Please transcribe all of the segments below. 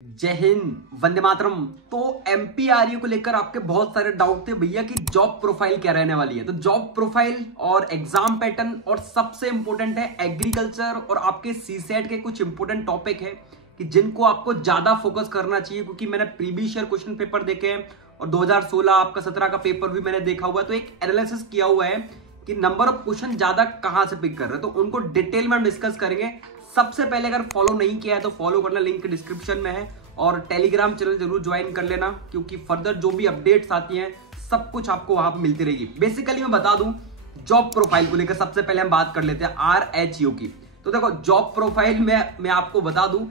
जय हिंद, वंदे मातरम। तो एमपीआरयू को लेकर आपके बहुत सारे डाउट थे भैया कि जॉब प्रोफाइल क्या रहने वाली है। तो जॉब प्रोफाइल और एग्जाम पैटर्न और सबसे इंपॉर्टेंट है एग्रीकल्चर और आपके सीसेट के कुछ इंपॉर्टेंट टॉपिक है कि जिनको आपको ज्यादा फोकस करना चाहिए, क्योंकि मैंने प्रीवियस ईयर क्वेश्चन पेपर देखे हैं और 2016 आपका 17 का पेपर भी मैंने देखा हुआ है। तो एक एनालिसिस किया हुआ है कि नंबर ऑफ क्वेश्चन ज्यादा कहां से पिक कर रहे हैं, तो उनको डिटेल में हम डिस्कस करेंगे। सबसे पहले अगर फॉलो नहीं किया है तो फॉलो करना, लिंक डिस्क्रिप्शन में है, और टेलीग्राम चैनल जरूर ज्वाइन कर लेना, क्योंकि फर्दर जो भी अपडेट्स आती हैं सब कुछ आपको वहां पर मिलती रहेगी। बेसिकली मैं बता दूं, जॉब प्रोफाइल को लेकर सबसे पहले हम बात कर लेते हैं RHU की। तो देखो, जॉब प्रोफाइल में मैं आपको बता दूं,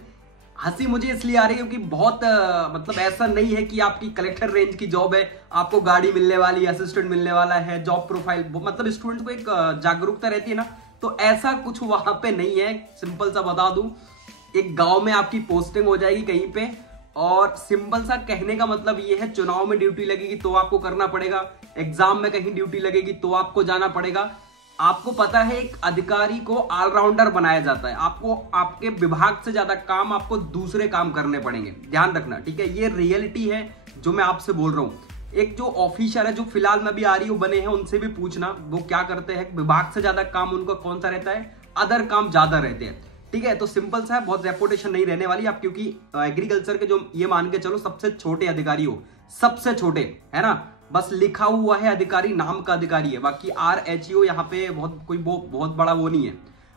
हंसी मुझे इसलिए आ रही है क्योंकि बहुत मतलब ऐसा नहीं है कि आपकी कलेक्टर रेंज की जॉब है, आपको गाड़ी मिलने वाली, असिस्टेंट मिलने वाला है। जॉब प्रोफाइल मतलब स्टूडेंट को एक जागरूकता रहती है ना, तो ऐसा कुछ वहां पे नहीं है। सिंपल सा बता दूं, एक गांव में आपकी पोस्टिंग हो जाएगी कहीं पे, और सिंपल सा कहने का मतलब ये है, चुनाव में ड्यूटी लगेगी तो आपको करना पड़ेगा, एग्जाम में कहीं ड्यूटी लगेगी तो आपको जाना पड़ेगा। आपको पता है, एक अधिकारी को ऑलराउंडर बनाया जाता है। आपको आपके विभाग से ज्यादा काम आपको दूसरे काम करने पड़ेंगे, ध्यान रखना, ठीक है। ये रियलिटी है जो मैं आपसे बोल रहा हूं। एक जो ऑफिसर है, जो फिलहाल में भी RU बने हैं, उनसे भी पूछना वो क्या करते हैं। विभाग से ज्यादा काम उनका कौन सा रहता है, अदर काम ज्यादा रहते हैं, ठीक है। तो सिंपल सा है, बहुत रेपुटेशन नहीं रहने वाली आप, क्योंकि एग्रीकल्चर के जो ये मान के चलो सबसे छोटे अधिकारी हो, सबसे छोटे, है ना, बस लिखा हुआ है अधिकारी, नाम का अधिकारी है। बाकी RHU यहाँ पे बहुत बड़ा वो नहीं है।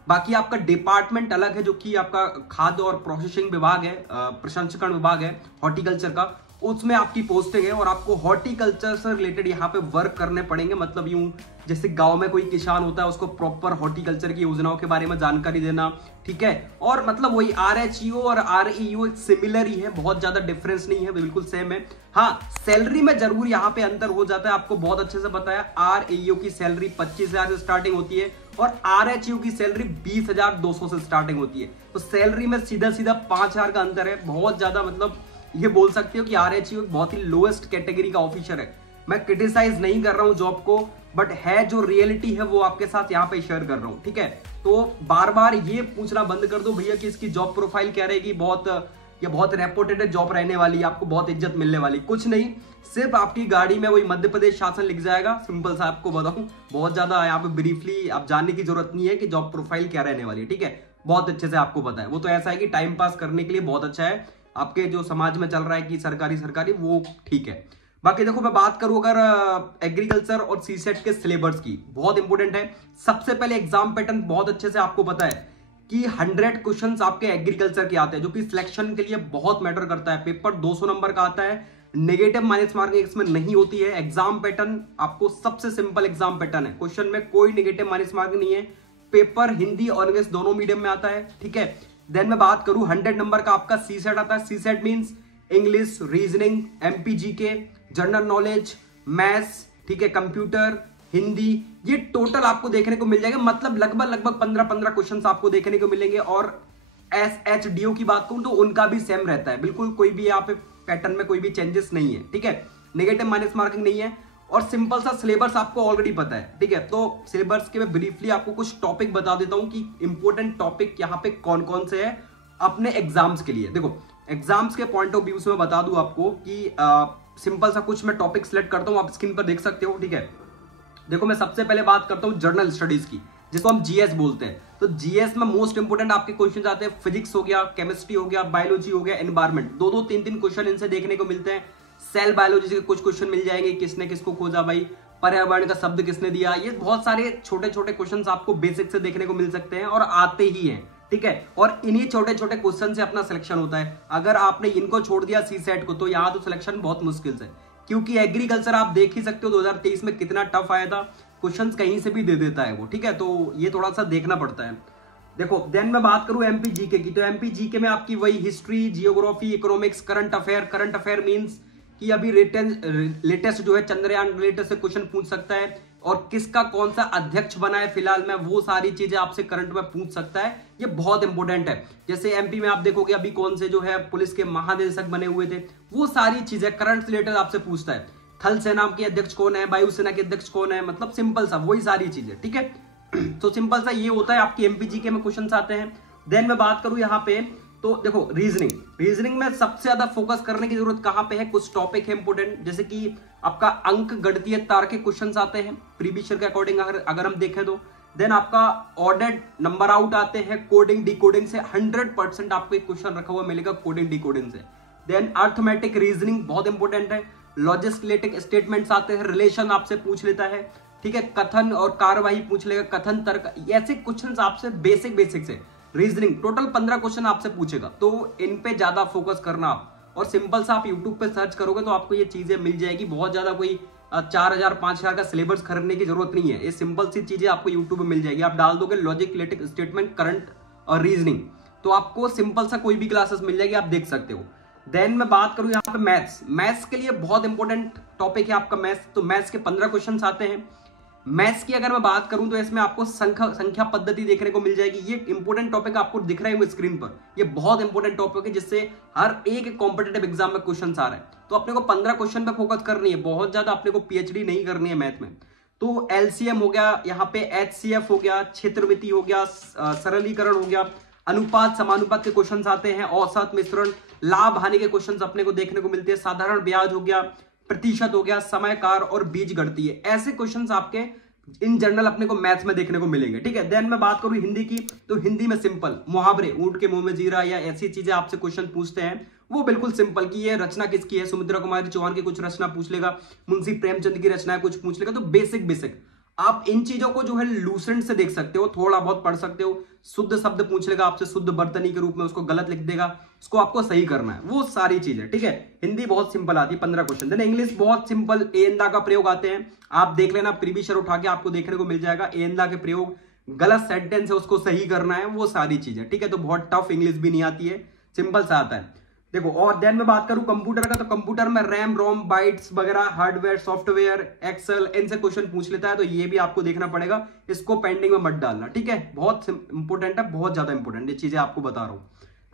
बाकी आपका डिपार्टमेंट अलग है, जो कि आपका खाद्य और प्रोसेसिंग विभाग है, प्रसंस्करण विभाग है हॉर्टिकल्चर का, उसमें आपकी पोस्टिंग है। और आपको हॉर्टिकल्चर से रिलेटेड यहाँ पे वर्क करने पड़ेंगे। मतलब यूं जैसे गांव में कोई किसान होता है, उसको प्रॉपर हॉर्टिकल्चर की योजनाओं के बारे में जानकारी देना, ठीक है। और मतलब वही RHU और REU एक सिमिलर ही है, बहुत ज्यादा डिफरेंस नहीं है, बिल्कुल सेम है। हाँ, सैलरी में जरूर यहाँ पे अंतर हो जाता है, आपको बहुत अच्छे से पता है। REU की सैलरी 25,000 से स्टार्टिंग होती है और RHU की सैलरी 20,200 से स्टार्टिंग होती है। तो सैलरी में सीधा सीधा 5,000 का अंतर है, बहुत ज्यादा। मतलब ये बोल सकते हो कि RHU एक बहुत ही लोएस्ट कैटेगरी का ऑफिसर है। मैं क्रिटिसाइज नहीं कर रहा हूं जॉब को, बट है जो रियलिटी है वो आपके साथ यहाँ पे शेयर कर रहा हूं, ठीक है। तो बार बार ये पूछना बंद कर दो भैया कि इसकी जॉब प्रोफाइल क्या रहेगी, बहुत रेपुटेड जॉब रहने वाली, आपको बहुत इज्जत मिलने वाली, कुछ नहीं। सिर्फ आपकी गाड़ी में वही मध्य प्रदेश शासन लिख जाएगा। सिंपल सा आपको बताऊं, बहुत ज्यादा यहाँ पे ब्रीफली आप जानने की जरूरत नहीं है कि जॉब प्रोफाइल क्या रहने वाली है, ठीक है। बहुत अच्छे से आपको पता है। वो तो ऐसा है कि टाइम पास करने के लिए बहुत अच्छा है, आपके जो समाज में चल रहा है कि सरकारी वो ठीक है। बाकी देखो, मैं बात करूं अगर एग्रीकल्चर और सीसेट के सिलेबस की, बहुत इंपॉर्टेंट है। सबसे पहले एग्जाम पैटर्न बहुत अच्छे से आपको पता है कि 100 क्वेश्चंस आपके एग्रीकल्चर के आते हैं, जो कि सिलेक्शन के लिए बहुत मैटर करता है। पेपर 200 नंबर का आता है, नेगेटिव माइनस मार्किंग इसमें नहीं होती है। एग्जाम पैटर्न आपको सबसे सिंपल एग्जाम पैटर्न है, क्वेश्चन में कोई नेगेटिव माइनस मार्किंग नहीं है। पेपर हिंदी और इंग्लिश दोनों मीडियम में आता है, ठीक है। देन मैं बात करूं, 100 नंबर का आपका सीसेट आता है। CSAT means English, reasoning, MPGK, general knowledge, maths, ठीक है, कंप्यूटर, हिंदी, ये टोटल आपको देखने को मिल जाएगा। मतलब लगभग 15 क्वेश्चंस आपको देखने को मिलेंगे। और SHDO की बात करूं तो उनका भी सेम रहता है, बिल्कुल कोई भी यहाँ पे पैटर्न में कोई भी चेंजेस नहीं है, ठीक है। नेगेटिव माइनस मार्किंग नहीं है। और सिंपल सा सिलेबस आपको ऑलरेडी पता है, ठीक है। तो सिलेबस के मैं ब्रीफली आपको कुछ टॉपिक बता देता हूं कि इंपॉर्टेंट टॉपिक यहाँ पे कौन कौन से है अपने एग्जाम्स के लिए। देखो, एग्जाम्स के पॉइंट ऑफ व्यू से मैं बता दूं आपको कि सिंपल सा कुछ मैं टॉपिक सिलेक्ट करता हूं, आप स्क्रीन पर देख सकते हो, ठीक है। देखो, मैं सबसे पहले बात करता हूं जर्नल स्टडीज की, जिसको हम GS बोलते हैं। तो GS में मोस्ट इंपोर्टेंट आपके क्वेश्चन आते हैं, फिजिक्स हो गया, केमिस्ट्री हो गया, बायोलॉजी हो गया, एनवायरमेंट, 2-2, 3-3 क्वेश्चन इनसे देखने को मिलते हैं। सेल बायोलॉजी के कुछ क्वेश्चन मिल जाएंगे, किसने किसको खोजा भाई, पर्यावरण का शब्द किसने दिया, ये बहुत सारे छोटे छोटे क्वेश्चंस आपको बेसिक से देखने को मिल सकते हैं और आते ही हैं, ठीक है। और इन्हीं छोटे छोटे क्वेश्चन से अपना सिलेक्शन होता है। अगर आपने इनको छोड़ दिया सीसेट को, तो यहाँ तो सिलेक्शन बहुत मुश्किल से, क्योंकि एग्रीकल्चर आप देख ही सकते हो 2023 में कितना टफ आया था, क्वेश्चंस कहीं से भी दे देता है वो, ठीक है। तो ये थोड़ा सा देखना पड़ता है। देखो, देन मैं बात करूं MPGK की, तो MPGK में आपकी वही history, geography, economics, current affair means कि अभी लेटेस्ट जो है चंद्रयान रिलेटेड से क्वेश्चन पूछ सकता है, और किसका कौन सा अध्यक्ष बना है फिलहाल में, वो सारी चीजें आपसे करंट में पूछ सकता है। ये बहुत इंपॉर्टेंट है। जैसे MP में आप देखोगे अभी कौन से जो है पुलिस के महानिदेशक बने हुए थे, वो सारी चीजें करंट रिलेटेड आपसे पूछता है। थल सेना के अध्यक्ष कौन है, वायुसेना के अध्यक्ष कौन है, मतलब सिंपल सा वही सारी चीजें, ठीक है। तो सिंपल सा ये होता है, आपकी MPGK में क्वेश्चन आते हैं। देन मैं बात करूं यहाँ पे तो देखो रीजनिंग में सबसे ज्यादा फोकस करने की जरूरत कहां पे है, कुछ टॉपिक है इंपोर्टेंट, जैसे कि आपका अंक गणितीय तार्किक क्वेश्चंस आते हैं प्रीवियस ईयर के अकॉर्डिंग अगर हम देखें तो। देन आपका ऑर्डर्ड नंबर आउट आते हैं कोडिंग डिकोडिंग से, 100% आपको एक क्वेश्चन रखा हुआ मिलेगा कोडिंग डिकोडिंग से। देन अर्थमेटिक रीजनिंग बहुत इंपॉर्टेंट है, लॉजिस्टिक स्टेटमेंट्स आते हैं, रिलेशन आपसे पूछ लेता है, ठीक है, कथन और कार्यवाही पूछ लेगा, कथन तर्क, ऐसे क्वेश्चंस आपसे बेसिक से रीजनिंग टोटल 15 क्वेश्चन आपसे पूछेगा, तो इन पे ज्यादा फोकस करना आप। और सिंपल सा आप यूट्यूब पे सर्च करोगे तो आपको ये चीजें मिल जाएगी, बहुत ज्यादा कोई 4000 5000 का सिलेबस खरीदने की जरूरत नहीं है, ये सिंपल सी चीजें आपको यूट्यूब पे मिल जाएगी। आप डाल दोगे लॉजिक स्टेटमेंट करंट और रीजनिंग, तो आपको सिंपल सा कोई भी क्लासेस मिल जाएगी, आप देख सकते हो। देन मैं बात करूं यहाँ पे मैथ्स के लिए बहुत इंपॉर्टेंट टॉपिक है आपका मैथ्स, तो मैथ्स के 15 क्वेश्चन आते हैं। मैथ्स की अगर मैं बात करूं तो इसमें आपको संख्या पद्धति देखने को मिल जाएगी, ये इंपॉर्टेंट टॉपिक आपको दिख रहे होंगे स्क्रीन पर, ये बहुत इंपॉर्टेंट टॉपिक है जिससे हर एक कॉम्पिटेटिव एग्जाम में क्वेश्चन आ रहे हैं। तो अपने को 15 क्वेश्चन पे फोकस करनी है, बहुत ज्यादा अपने को पीएचडी नहीं करनी है मैथ में। तो एलसीएम हो गया, यहाँ पे एचसीएफ हो गया, क्षेत्रमिति हो गया, सरलीकरण हो गया, अनुपात समानुपात के क्वेश्चंस आते हैं, औसत मिश्रण लाभ हानि के क्वेश्चंस अपने को देखने को मिलते हैं, साधारण ब्याज हो गया, प्रतिशत हो गया, समयकार और बीज गणितीय, ऐसे क्वेश्चंस आपके इन जनरल अपने को मैथ्स में देखने को मिलेंगे, ठीक है। देन मैं बात करूं हिंदी की, तो हिंदी में सिंपल मुहावरे, ऊंट के मुंह में जीरा या ऐसी चीजें आपसे क्वेश्चन पूछते हैं, वो बिल्कुल सिंपल की ये रचना किसकी है, सुमित्रा कुमारी चौहान की कुछ रचना पूछ लेगा, मुंशी प्रेमचंद की रचना कुछ पूछ लेगा, तो बेसिक आप इन चीजों को जो है लूसेंट से देख सकते हो, थोड़ा बहुत पढ़ सकते हो। शुद्ध शब्द पूछ लेगा आपसे शुद्ध बर्तनी के रूप में, उसको गलत लिख देगा, उसको आपको सही करना है, वो सारी चीजें, ठीक है। हिंदी बहुत सिंपल आती है 15 क्वेश्चन। देन इंग्लिश बहुत सिंपल, एंदा का प्रयोग आते हैं, आप देख लेना प्रीवियस ईयर उठा के आपको देखने को मिल जाएगा, एंदा के प्रयोग, गलत सेंटेंस है उसको सही करना है, वो सारी चीजें, ठीक है। तो बहुत टफ इंग्लिश भी नहीं आती है, सिंपल सा आता है, देखो। और देन मैं बात करूं कंप्यूटर का, तो कंप्यूटर में रैम रोम बाइट्स वगैरह, हार्डवेयर सॉफ्टवेयर एक्सेल, इनसे क्वेश्चन पूछ लेता है, तो ये भी आपको देखना पड़ेगा, इसको पेंडिंग में मत डालना, ठीक है, बहुत इंपॉर्टेंट है, बहुत ज्यादा इंपॉर्टेंट ये चीजें आपको बता रहा हूं।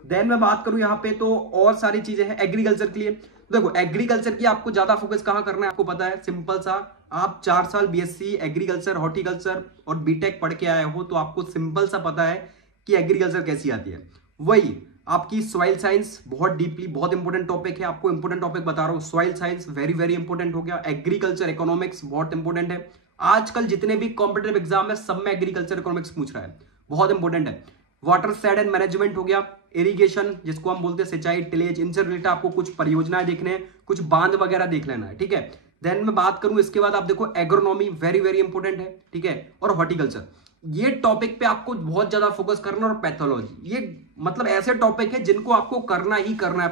देन मैं बात करूं यहाँ पे तो और सारी चीजें हैं एग्रीकल्चर के लिए, देखो एग्रीकल्चर की आपको ज्यादा फोकस कहां करना है आपको पता है, सिंपल सा, आप 4 साल बीएससी एग्रीकल्चर हॉर्टिकल्चर और बीटेक पढ़ के आए हो, तो आपको सिंपल सा पता है कि एग्रीकल्चर कैसी आती है। वही आपकी सॉइल साइंस बहुत डीपली बहुत इंपॉर्टेंट टॉपिक है, आपको इंपॉर्टेंट टॉपिक बता रहा हूं, सॉइल साइंस वेरी इंपॉर्टेंट हो गया, एग्रीकल्चर इकोनॉमिक्स बहुत इंपॉर्टेंट है, आजकल जितने भी कॉम्पिटेटिव एग्जाम है सब में एग्रीकल्चर इकोनॉमिक्स पूछ रहा है, बहुत इंपॉर्टेंट है। वाटर शेड एंड मैनेजमेंट हो गया, इरिगेशन जिसको हम बोलते हैं सिंचाई टिलेज, इनसे रिलेटेड आपको कुछ परियोजनाएं देखने हैं, कुछ बांध वगैरह देख लेना है, ठीक है। देन मैं बात करूं इसके बाद आप देखो एग्रोनॉमी वेरी इंपॉर्टेंट है, ठीक है, और हॉर्टिकल्चर, ये टॉपिक पे आपको बहुत ज्यादा फोकस करना, और पैथोलॉजी, ये मतलब ऐसे टॉपिक है जिनको आपको करना ही करना है,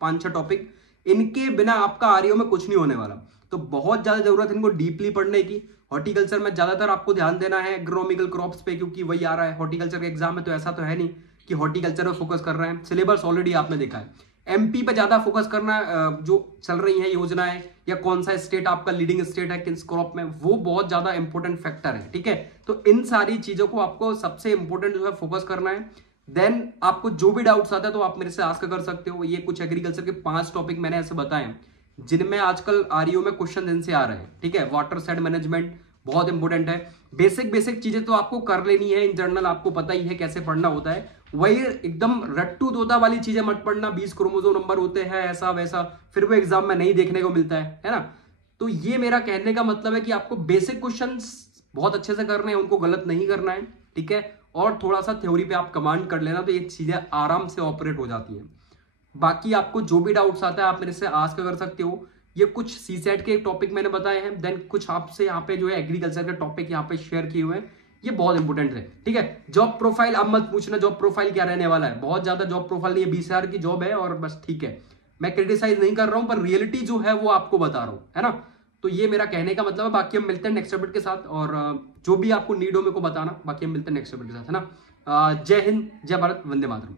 5-6 टॉपिक, इनके बिना आपका आरईओ में कुछ नहीं होने वाला, तो बहुत ज्यादा जरूरत है इनको डीपली पढ़ने की। हॉर्टिकल्चर में ज्यादातर आपको ध्यान देना है एग्रोनॉमिकल क्रॉप्स पे, क्योंकि वही आ रहा है हॉर्टिकल्चर के एग्जाम में, तो ऐसा तो है नहीं कि हॉर्टिकल्चर में फोकस कर रहे हैं, सिलेबस ऑलरेडी आपने देखा है। एमपी पे ज्यादा फोकस करना, जो चल रही है योजनाएं, या कौन सा स्टेट आपका लीडिंग स्टेट है किस क्रॉप में, वो बहुत ज्यादा इंपॉर्टेंट फैक्टर है, ठीक है। तो इन सारी चीजों को आपको सबसे इंपॉर्टेंट जो है फोकस करना है। देन आपको जो भी डाउट्स आता है तो आप मेरे से आस्क कर सकते हो, ये कुछ एग्रीकल्चर के 5 टॉपिक मैंने ऐसे बताए हैं जिनमें आजकल आरईओ में क्वेश्चन इनसे आ रहे हैं, ठीक है। वाटर शेड मैनेजमेंट बहुत इंपॉर्टेंट है, बेसिक चीजें तो आपको कर लेनी है, इन जनरल आपको पता ही है कैसे पढ़ना होता है, वही एकदम रट्टू तोता वाली चीजें मत पढ़ना, 20 क्रोमोसोम नंबर होते हैं ऐसा वैसा, फिर वो एग्जाम में नहीं देखने को मिलता है ना। तो ये मेरा कहने का मतलब है कि आपको बेसिक क्वेश्चंस बहुत अच्छे से करने हैं, उनको गलत नहीं करना है, ठीक है, और थोड़ा सा थ्योरी पे आप कमांड कर लेना, तो ये चीजें आराम से ऑपरेट हो जाती हैं। बाकी आपको जो भी डाउट्स आता है आप मेरे से आस्क कर सकते हो। ये कुछ सीसेट के टॉपिक मैंने बताए हैं, देन कुछ आपसे यहाँ पे जो है एग्रीकल्चर के टॉपिक यहाँ पे शेयर किए हुए हैं, ये बहुत इंपॉर्टेंट है, ठीक है। जॉब प्रोफाइल अब मत पूछना जॉब प्रोफाइल क्या रहने वाला है, बहुत ज्यादा जॉब प्रोफाइल नहीं है, 20,000 की जॉब है और बस, ठीक है। मैं क्रिटिसाइज नहीं कर रहा हूं, पर रियलिटी जो है वो आपको बता रहा हूं, है ना। तो ये मेरा कहने का मतलब है। बाकी हम मिलते हैं नेक्स्ट अपडेट के साथ, और जो भी आपको नीड हो मेरे को बताना। बाकी हम मिलते हैं नेक्स्ट अपडेट के साथ, है ना। जय हिंद, जय भारत, वंदे मातरम।